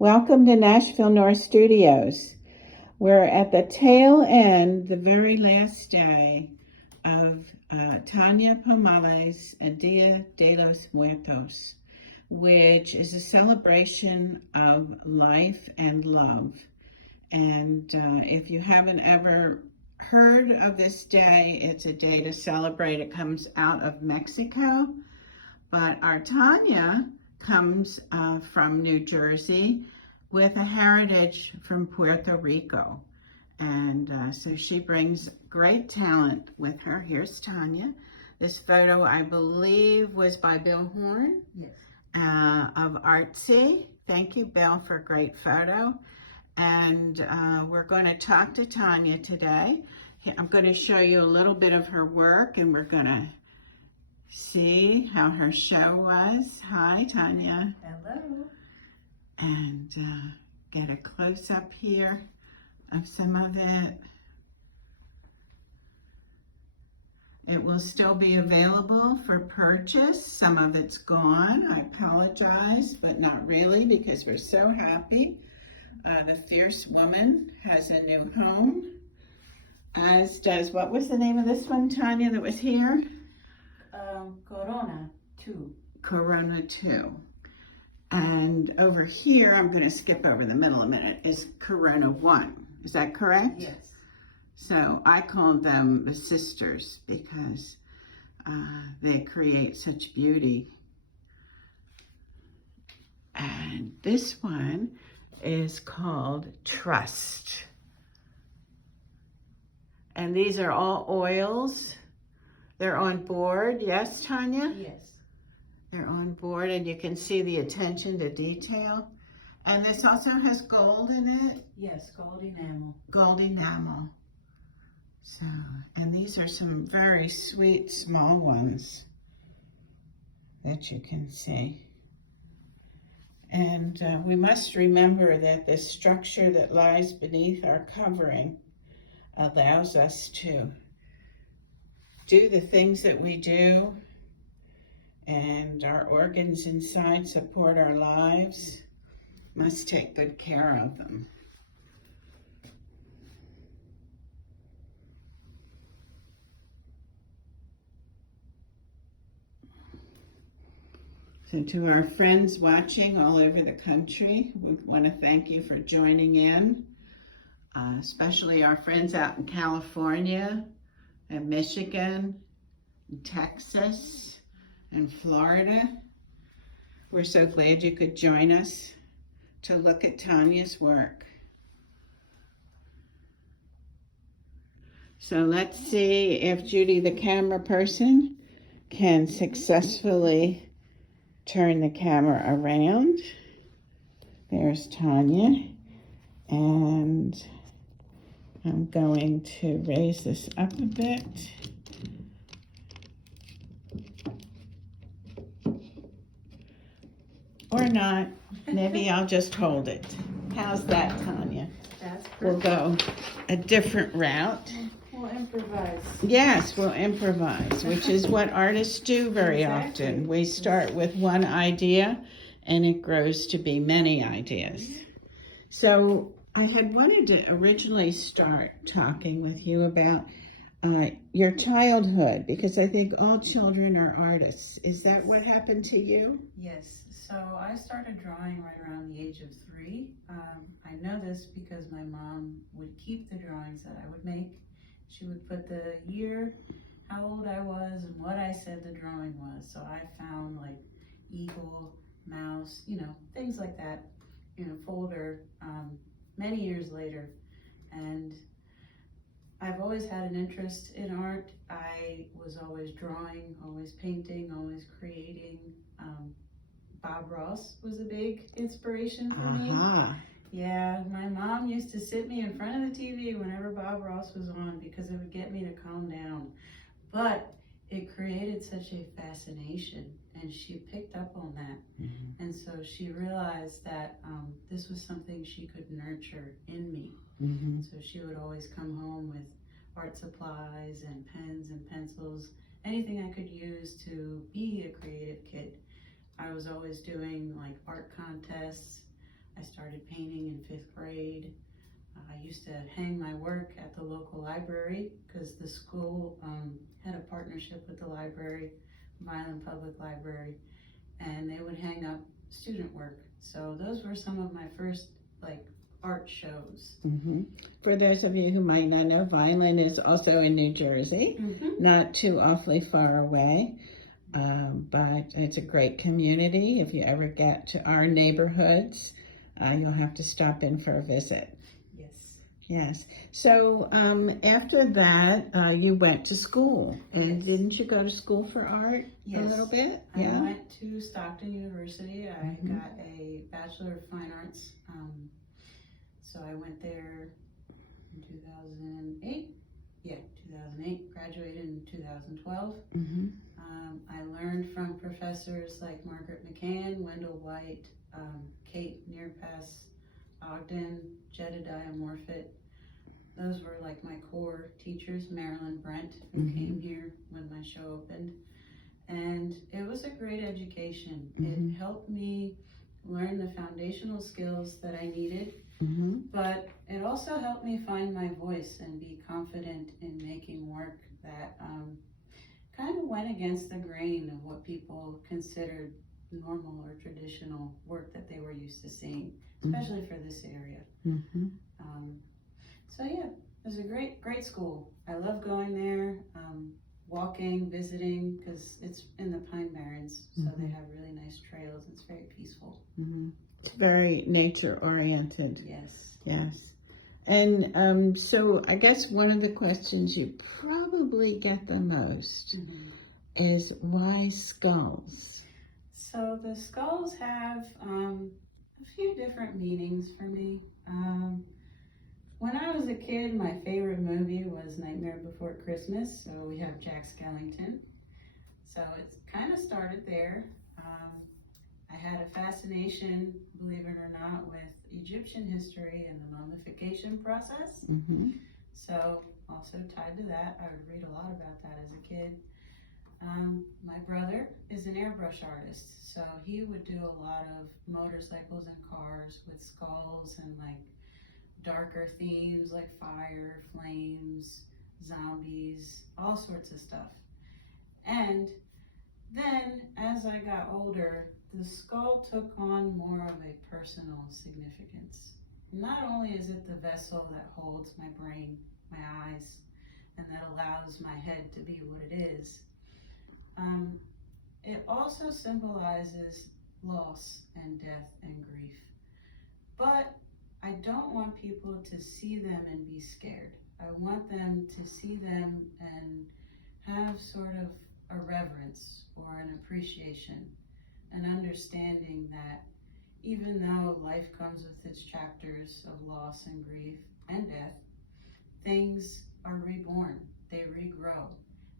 Welcome to Nashville North Studios. We're at the tail end, the very last day of Tania Pomales' Dia de los Muertos, which is a celebration of life and love. And if you haven't ever heard of this day, it's a day to celebrate. It comes out of Mexico, but our Tania comes from New Jersey with a heritage from Puerto Rico. And so she brings great talent with her. Here's Tania. This photo, I believe, was by Bill Horn. Yes. Of Artsy. Thank you, Bill, for a great photo. And we're going to talk to Tania today. I'm going to show you a little bit of her work, and we're going to see how her show was. Hi, Tania. Hello. And get a close-up here of some of it. It will still be available for purchase. Some of it's gone. I apologize, but not really, because we're so happy. The Fierce Woman has a new home, as does, what was the name of this one, Tania, that was here? Corona 2. Corona 2. And over here, I'm going to skip over the middle a minute, is Corona 1. Is that correct? Yes. So I called them the sisters because they create such beauty. And this one is called Trust. And these are all oils. They're on board. Yes, Tania? Yes. They're on board, and you can see the attention to detail. And this also has gold in it. Yes, gold enamel. Gold enamel. So, and these are some very sweet small ones that you can see. And we must remember that the structure that lies beneath our covering allows us to do the things that we do, and our organs inside support our lives. Must take good care of them. So to our friends watching all over the country, we want to thank you for joining in, especially our friends out in California and Michigan, and Texas, and Florida. We're so glad you could join us to look at Tania's work. So let's see if Judy, the camera person, can successfully turn the camera around. There's Tania. And I'm going to raise this up a bit. Or not. Maybe I'll just hold it. How's that, Tania? That's perfect. We'll go a different route. We'll improvise. Yes, we'll improvise, which is what artists do very often. We start with one idea, and it grows to be many ideas. So I had wanted to originally start talking with you about your childhood, because I think all children are artists. Is that what happened to you? Yes. So I started drawing right around the age of 3. I know this because my mom would keep the drawings that I would make. She would put the year, how old I was, and what I said the drawing was. So I found like eagle, mouse, things like that in a folder many years later. And I've always had an interest in art. I was always drawing, always painting, always creating. Bob Ross was a big inspiration for me. Yeah, my mom used to sit me in front of the TV whenever Bob Ross was on because it would get me to calm down. But it created such a fascination, and she picked up on that. Mm-hmm. And so she realized that this was something she could nurture in me. Mm-hmm. So she would always come home with art supplies and pens and pencils, anything I could use to be a creative kid. I was always doing like art contests. I started painting in 5th grade. I used to hang my work at the local library because the school had a partnership with the library, Milan Public Library, and they would hang up student work. So those were some of my first like art shows. Mm-hmm. For those of you who might not know, Violin is also in New Jersey, not too awfully far away, but it's a great community. If you ever get to our neighborhoods, you'll have to stop in for a visit. Yes. So after that, you went to school, and didn't you go to school for art a little bit? I went to Stockton University. I got a Bachelor of Fine Arts. So I went there in 2008. 2008. Graduated in 2012. I learned from professors like Margaret McCann, Wendell White, Kate Nearpass, Ogden, Jedediah Morfitt. Those were like my core teachers. Marilyn Brent, who came here when my show opened. And it was a great education. It helped me learn the foundational skills that I needed, but it also helped me find my voice and be confident in making work that kind of went against the grain of what people considered normal or traditional work that they were used to seeing, especially for this area. So yeah, it was a great school. I love going there, walking, visiting, because it's in the Pine Barrens, so they have really nice trails. It's very peaceful. It's very nature oriented. Yes. Yes. And so I guess one of the questions you probably get the most is why skulls? So the skulls have a few different meanings for me. When I was a kid, my favorite movie was Nightmare Before Christmas, so we have Jack Skellington. So it kind of started there. I had a fascination, believe it or not, with Egyptian history and the mummification process. So also tied to that, I would read a lot about that as a kid. My brother is an airbrush artist, so he would do a lot of motorcycles and cars with skulls and like darker themes like fire, flames, zombies, all sorts of stuff. And then as I got older, the skull took on more of a personal significance. Not only is it the vessel that holds my brain, my eyes, and that allows my head to be what it is, it also symbolizes loss and death and grief. But I don't want people to see them and be scared. I want them to see them and have sort of a reverence or an appreciation, an understanding that even though life comes with its chapters of loss and grief and death, things are reborn, they regrow,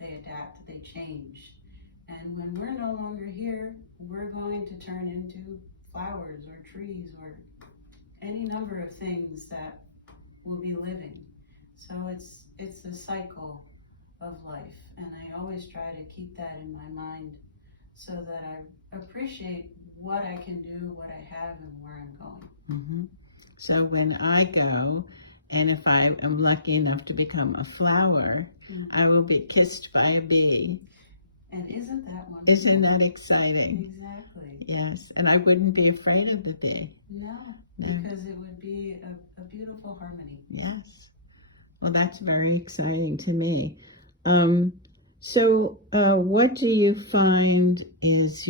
they adapt, they change. And when we're no longer here, we're going to turn into flowers or trees or any number of things that will be living. So it's a cycle of life, and I always try to keep that in my mind so that I appreciate what I can do, what I have, and where I'm going. So when I go, and if I am lucky enough to become a flower, I will be kissed by a bee. And isn't that wonderful? Isn't that exciting? Exactly. Yes, and I wouldn't be afraid of the bee. No, because it would be a beautiful harmony. Yes. Well, that's very exciting to me. So what do you find is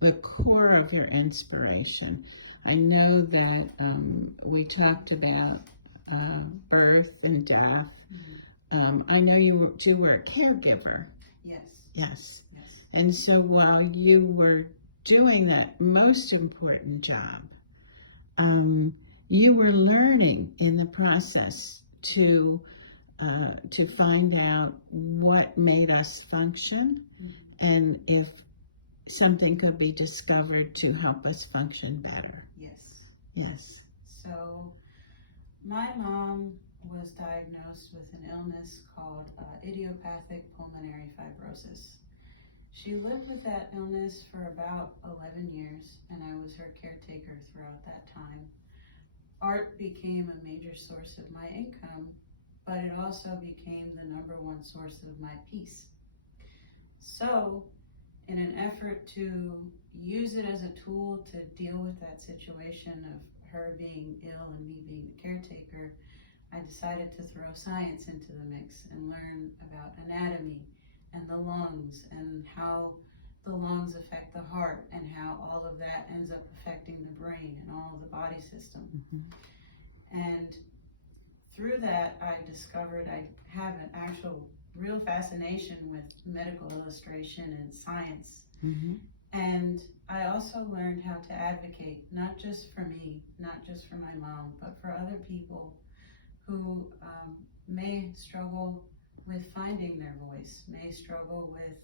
the core of your inspiration? I know that we talked about birth and death. I know you were a caregiver. Yes. And so while you were doing that most important job, you were learning in the process to find out what made us function and if something could be discovered to help us function better. Yes. So my mom was diagnosed with an illness called idiopathic pulmonary fibrosis. She lived with that illness for about 11 years, and I was her caretaker throughout that time. art became a major source of my income, but it also became the number one source of my peace. So, in an effort to use it as a tool to deal with that situation of her being ill and me being the caretaker, I decided to throw science into the mix and learn about anatomy and the lungs and how the lungs affect the heart and how all of that ends up affecting the brain and all of the body system. And through that, I discovered I have an actual real fascination with medical illustration and science. And I also learned how to advocate, not just for me, not just for my mom, but for other people who may struggle with finding their voice, may struggle with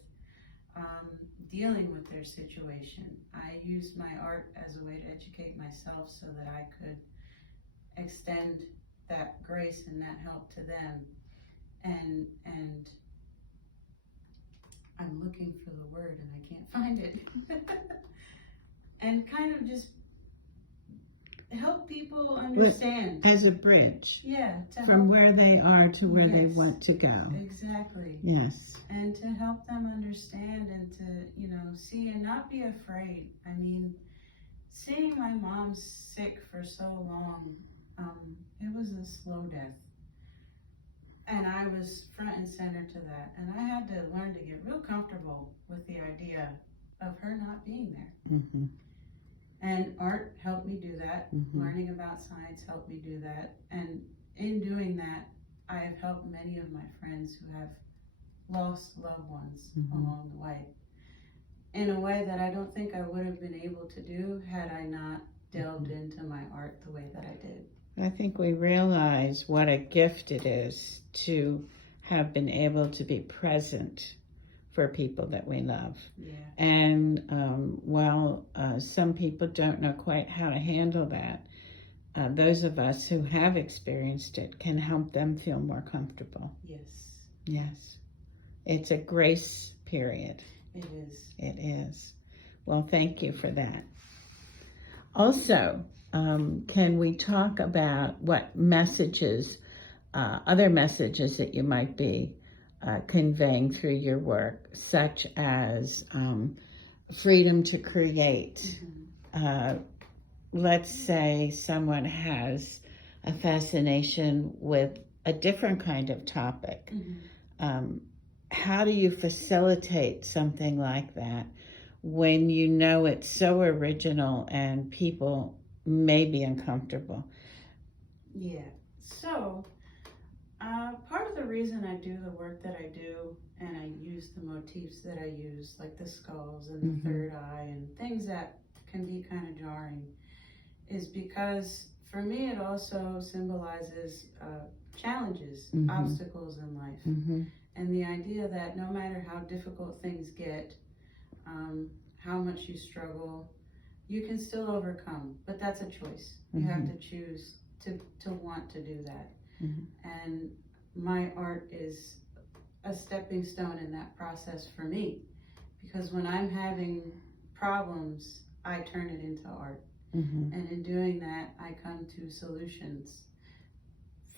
dealing with their situation. I used my art as a way to educate myself so that I could extend that grace and that help to them. And I'm looking for the word and I can't find it. And kind of just help people understand. As a bridge. Yeah. From where they are to where they Yes, want to go. Exactly. Yes. And to help them understand and to, see and not be afraid. I mean, seeing my mom sick for so long, it was a slow death. And I was front and center to that. And I had to learn to get real comfortable with the idea of her not being there. And art helped me do that. Learning about science helped me do that. And in doing that, I have helped many of my friends who have lost loved ones along the way in a way that I don't think I would have been able to do had I not delved into my art the way that I did. I think we realize what a gift it is to have been able to be present for people that we love. Yeah. And while some people don't know quite how to handle that, those of us who have experienced it can help them feel more comfortable. Yes. Yes. It's a grace period. It is. It is. Well, thank you for that. Also, can we talk about what messages, other messages that you might be conveying through your work, such as freedom to create? Let's say someone has a fascination with a different kind of topic. How do you facilitate something like that when you know it's so original and people may be uncomfortable? Yeah. So, part of the reason I do the work that I do and I use the motifs that I use, like the skulls and the third eye and things that can be kind of jarring, is because for me it also symbolizes challenges, obstacles in life. And the idea that no matter how difficult things get, how much you struggle, you can still overcome. But that's a choice. You have to choose to want to do that. And my art is a stepping stone in that process for me. Because when I'm having problems, I turn it into art. And in doing that, I come to solutions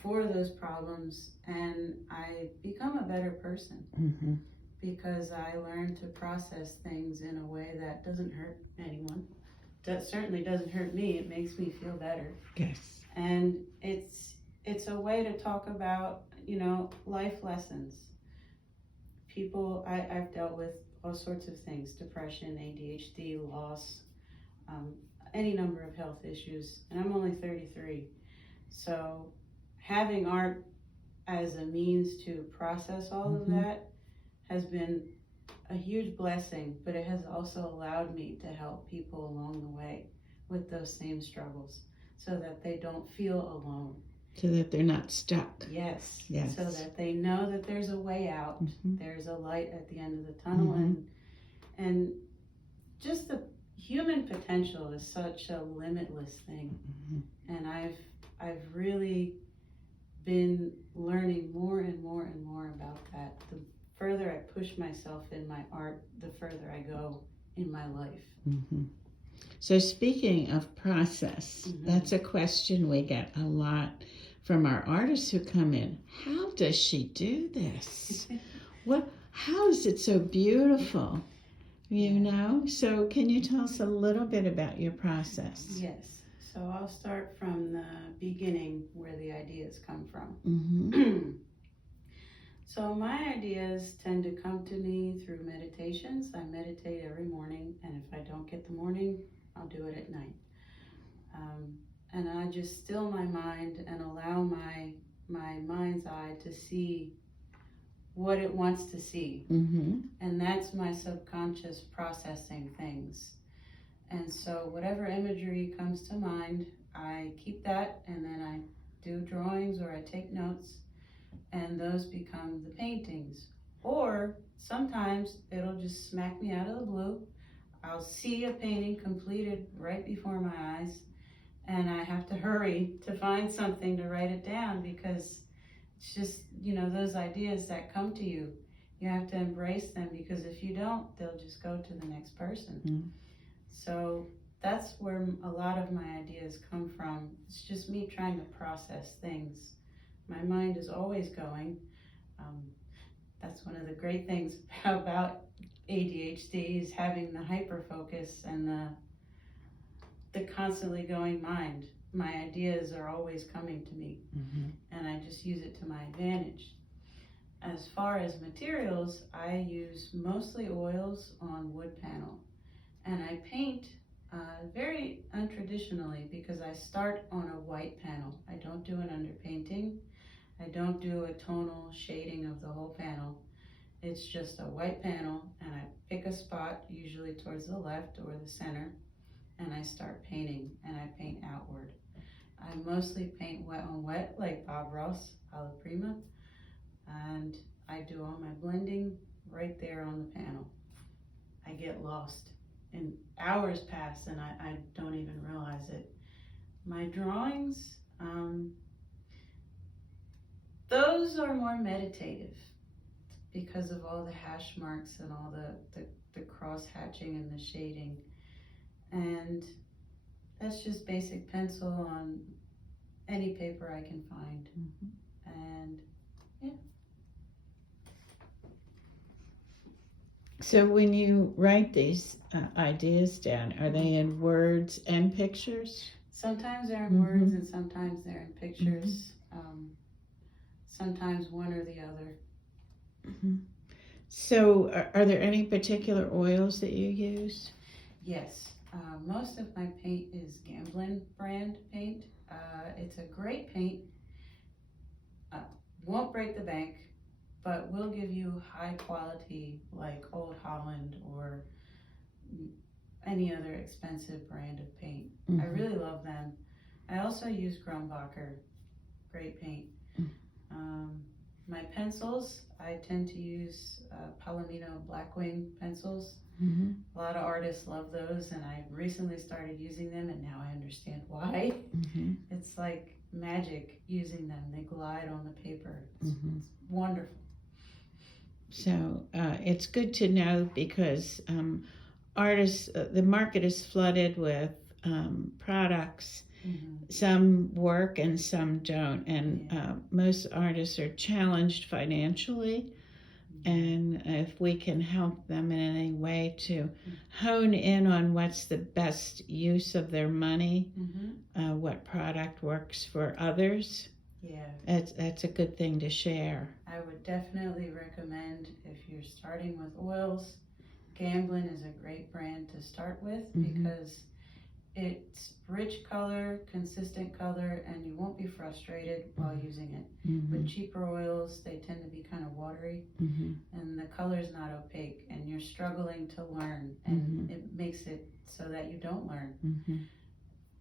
for those problems, and I become a better person because I learn to process things in a way that doesn't hurt anyone. That certainly doesn't hurt me. It makes me feel better. Yes. And it's a way to talk about, life lessons. People, I've dealt with all sorts of things: depression, ADHD, loss, any number of health issues, and I'm only 33. So having art as a means to process all of that has been a huge blessing, but it has also allowed me to help people along the way with those same struggles so that they don't feel alone. So that they're not stuck. Yes. Yes. So that they know that there's a way out. There's a light at the end of the tunnel. And just the human potential is such a limitless thing. And I've really been learning more and more and more about that. The further I push myself in my art, the further I go in my life. So speaking of process, Mhm. that's a question we get a lot from our artists who come in. How does she do this? How is it so beautiful? You Yeah. know? So can you tell us a little bit about your process? Yes. So I'll start from the beginning where the ideas come from. Mm-hmm. So my ideas tend to come to me through meditations. I meditate every morning, and if I don't get the morning, I'll do it at night. And I just still my mind and allow my mind's eye to see what it wants to see. Mm-hmm. And that's my subconscious processing things. And so whatever imagery comes to mind, I keep that, and then I do drawings or I take notes, and those become the paintings. Or sometimes it'll just smack me out of the blue. I'll see a painting completed right before my eyes, and I have to hurry to find something to write it down, because it's just, those ideas that come to you, you have to embrace them, because if you don't, they'll just go to the next person. Mm. So that's where a lot of my ideas come from. It's just me trying to process things. My mind is always going. That's one of the great things about ADHD, is having the hyper focus and the constantly going mind. My ideas are always coming to me, Mm-hmm. and I just use it to my advantage. As far as materials, I use mostly oils on wood panel, and I paint very untraditionally, because I start on a white panel. I don't do an underpainting. I don't do a tonal shading of the whole panel. It's just a white panel, and I pick a spot, usually towards the left or the center, and I start painting, and I paint outward. I mostly paint wet on wet, like Bob Ross, alla prima, and I do all my blending right there on the panel. I get lost, and hours pass, and I don't even realize it. My drawings, those are more meditative, because of all the hash marks and all the cross hatching and the shading. And that's just basic pencil on any paper I can find. Mm-hmm. And yeah. So when you write these ideas down, are they in words and pictures? Sometimes they're in Mm-hmm. words, and sometimes they're in pictures. Sometimes one or the other. Mm-hmm. So are there any particular oils that you use? Yes. Most of my paint is Gamblin brand paint. It's a great paint. Won't break the bank, but will give you high quality, like Old Holland or any other expensive brand of paint. Mm-hmm. I really love them. I also use Grumbacher, great paint. My pencils, I tend to use Palomino Blackwing pencils. Mm-hmm. A lot of artists love those, and I recently started using them, and now I understand why. Mm-hmm. It's like magic using them. They glide on the paper. It's wonderful. So it's good to know, because artists, the market is flooded with products. Mm-hmm. Some work and some don't, and most artists are challenged financially. And if we can help them in any way to hone in on what's the best use of their money, what product works for others, that's a good thing to share. I would definitely recommend, if you're starting with oils, Gamblin is a great brand to start with, because it's rich color, consistent color, and you won't be frustrated while using it. With cheaper oils, they tend to be kind of watery, and the color's not opaque, and you're struggling to learn, and it makes it so that you don't learn.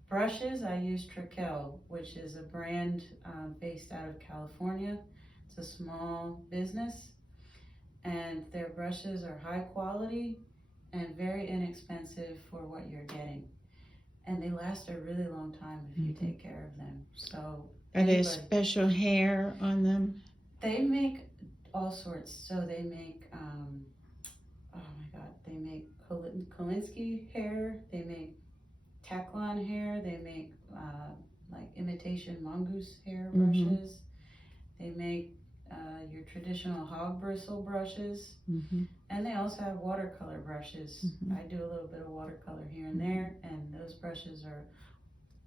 Brushes, I use Triquel, which is a brand based out of California. It's a small business, and their brushes are high quality and very inexpensive for what you're getting. And they last a really long time if you take care of them. So are there special hair on them? They make all sorts. So they make, they make Kolinsky hair. They make Kaklon hair. They make like imitation mongoose hair Mhm. brushes. They make your traditional hog bristle brushes. Mhm. And they also have watercolor brushes. Mhm. I do a little bit of watercolor here and there, and those brushes are,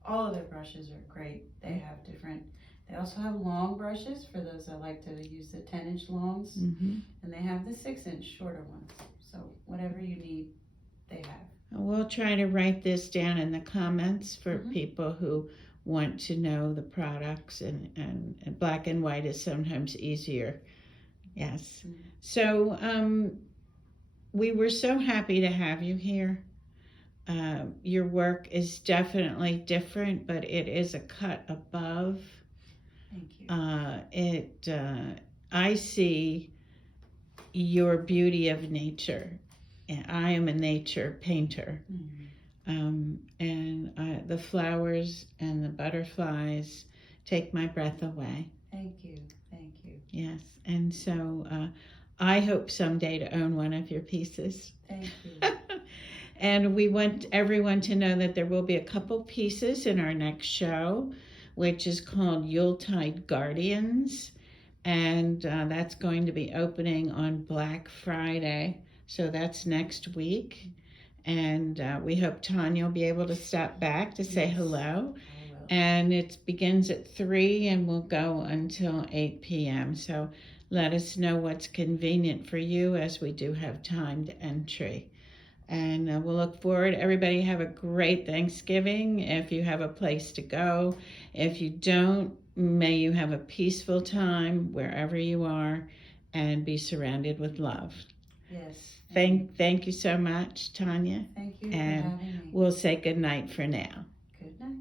all of their brushes are great. They have different, they also have long brushes for those that like to use the 10-inch longs, Mhm. and they have the 6-inch shorter ones. So whatever you need, they have. We'll try to write this down in the comments for Mhm. people who want to know the products, and black and white is sometimes easier. Yes. Mhm. So we were so happy to have you here. Your work is definitely different, but it is a cut above. Thank you. I see your beauty of nature. And I am a nature painter. And the flowers and the butterflies take my breath away. Thank you. Thank you. Yes. And so I hope someday to own one of your pieces. Thank you. And we want everyone to know that there will be a couple pieces in our next show, which is called Yuletide Guardians. And that's going to be opening on Black Friday. So that's next week. And we hope Tanya will be able to stop back to say hello. I will. And it begins at 3 and will go until 8 p.m. So let us know what's convenient for you, as we do have timed entry. And we'll look forward. Everybody have a great Thanksgiving if you have a place to go. If you don't, may you have a peaceful time wherever you are and be surrounded with love. Yes. Thank you so much, Tanya. Thank you and for having me. We'll say good night for now. Good night.